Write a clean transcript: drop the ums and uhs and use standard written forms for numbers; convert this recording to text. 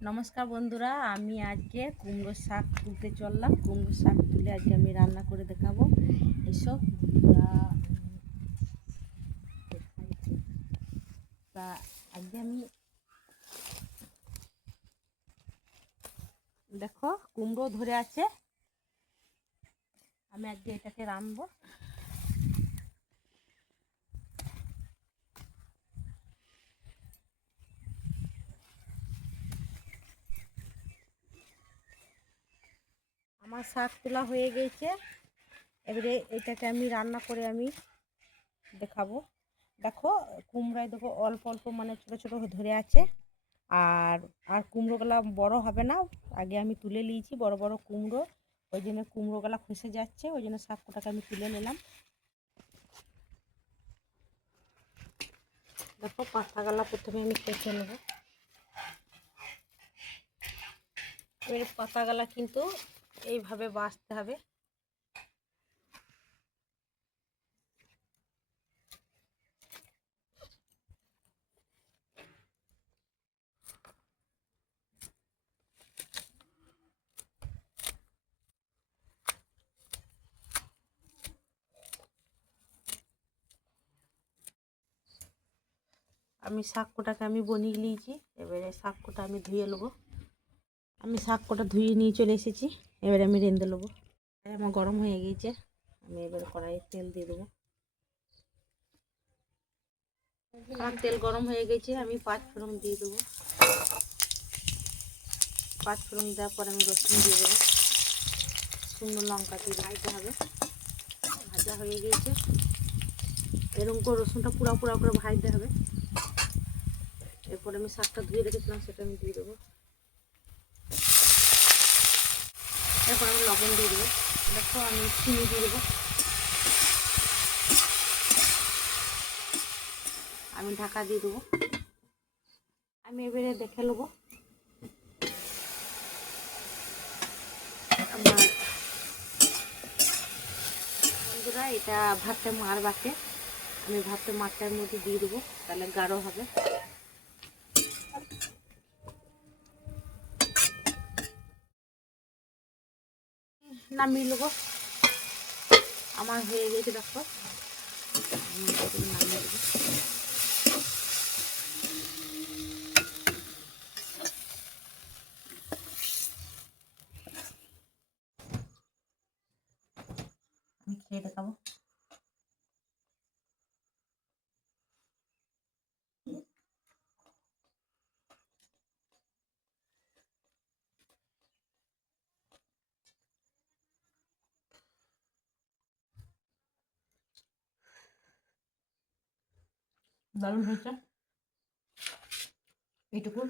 নমস্কার বন্ধুরা, আমি আজকে কুমড়ো শাক তুলতে চললাম। কুমড়ো শাক তুলে আজকে আমি রান্না করে দেখাবো। এসব বন্ধুরা, তা আজকে আমি দেখো কুমড়ো ধরে আছে, আমি আজকে এটাকে রানবো। আমার শাক তোলা হয়ে গেছে, এবারে এটাকে আমি রান্না করে আমি দেখাবো। দেখো কুমড়ায় দেখো অল্প অল্প মানে ছোটো ছোটো ধরে আছে, আর আর কুমড়োগুলা বড় হবে না। আগে আমি তুলে নিয়েছি বড় বড় কুমড়ো, ওই জন্য কুমড়োগুলা খসে যাচ্ছে, ওই জন্য শাকটাকে আমি তুলে নিলাম। দেখো পাতাগুলা প্রথমে আমি কেটে নেব। এর পাতাগুলা কিন্তু এইভাবে বাছতে হবে। আমি শাকটাকে আমি বনিয়ে নিয়েছি, এবারে শাকটা আমি ধুয়ে নেবো। আমি শাকটা ধুয়ে নিয়ে চলে এসেছি, এবারে আমি রেঁধে নেবো। আমার গরম হয়ে গিয়েছে, আমি এবারে কড়াইয়ে তেল দিয়ে দেবো। আমার তেল গরম হয়ে গেছে, আমি 5 ফোড়ন দিয়ে দেবো। 5 ফোড়ন দেওয়ার পর আমি রসুন দিয়ে দেবো। শুকনো লঙ্কা দিয়ে ভাজতে হবে। ভাজা হয়ে গিয়েছে, এরকম করে রসুনটা পুরা পুরা করে ভাজতে হবে। এরপর আমি শাকটা ধুয়ে রেখেছিলাম, সেটা আমি দিয়ে দেবো। এরপর আমি লবণ দিয়ে দেবো। দেখো আমি চিনি দিয়ে দেবো। আমি ঢাকা দিয়ে দেবো। আমি এবারে দেখে নেবো আমার বন্ধুরা, এটা ভাতে মার বাটে, আমি ভাতে মারটার মধ্যে দিয়ে দেবো, তাহলে গাঢ় হবে। নামিয়ে নেবো, আমার হয়ে গেছে। দেখো নামিয়ে দেবো। আমি খেয়ে দেখাবো। দারুণ হয়েছে, এইটুকু।